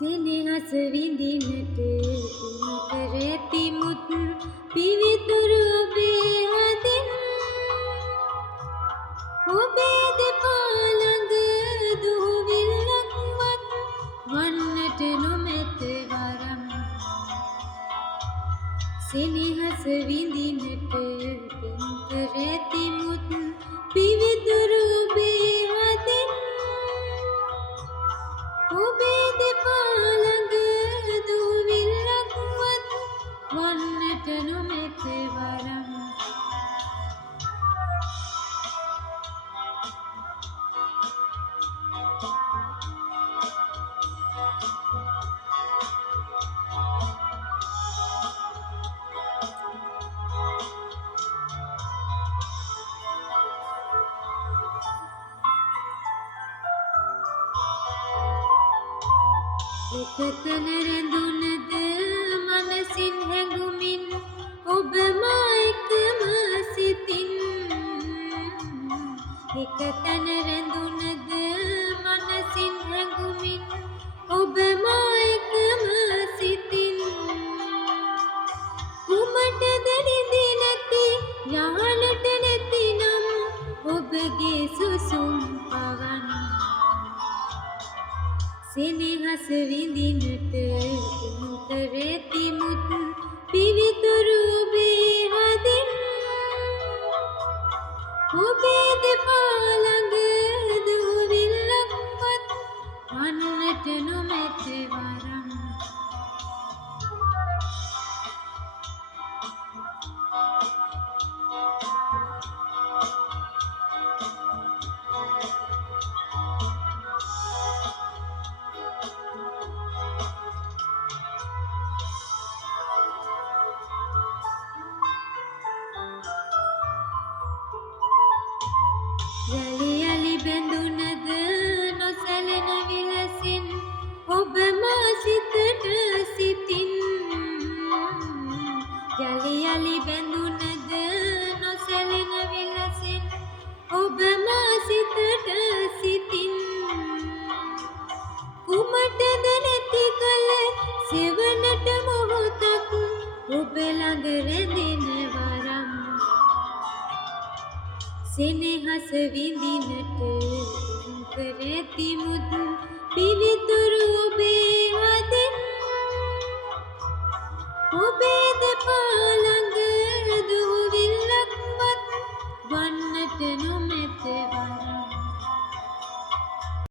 සෙනෙහස විඳිනට කර ඇති මුත් පිවිතුරු ඔබේ හදින් ඔබේ දෙපා ළඟ දුහුවිල්ලක්වත් වන්නට නොමැත වරම් සෙනෙහස විඳිනට කර ඇති මුත් පිවිතුරු ඔබේ හදින් ඔබේ දෙපා ළඟ දුහුවිල්ලක්වත් වන්නට නොමැත වරම් එකතන රැඳුනද මනසින් හැඟුමින් ඔබ මා එකම සිතින් එකතන රැඳුනද මනසින් හැඟුමින් ඔබ මා එකම සිතින් කුමටද නිදි නැති යහලට නැතිනම් ඔබගේ සුසුම් පවන් සෙනෙහස විඳිනට කර ඇති මුත් පිවිතුරු ඔබේ හදින් ඔබේ දෙපා ළඟ දුහුවිල්ලක්වත් වන්නට නොමැත වරම් යලි යලි බැඳුනද නොසැලෙන විලසින් ඔබ මා සිතට සිතින් යලි යලි බැඳුනද නොසැලෙන විලසින් ඔබ මා සිතට සිතින් කුමටද නැති කල සෙවනට මොහොතක් ඔබ ළඟ රැඳෙන වරම් සෙනෙහස විඳිනට කර ඇති මුත් පිවිතුරු ඔබේ